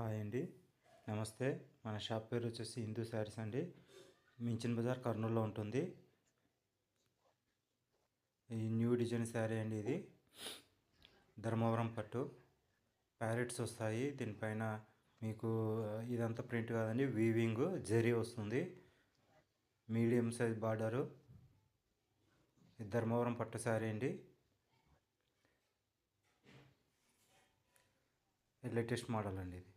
Hi అండి, నమస్తే. మన షాప్ పేరు వచ్చేసి హిందూ శారీస్ అండి. మించిన బజార్, కర్నూలులో ఉంటుంది. ఈ న్యూ డిజైన్ శారీ అండి. ఇది ధర్మవరం పట్టు ప్యారెట్స్ వస్తాయి. దీనిపైన మీకు ఇదంతా ప్రింట్ కాదండి, వీవింగ్ జరీ వస్తుంది. Medium size border. ధర్మవరం పట్టు శారీ అండి. లేటెస్ట్ మోడల్ అండి ఇది.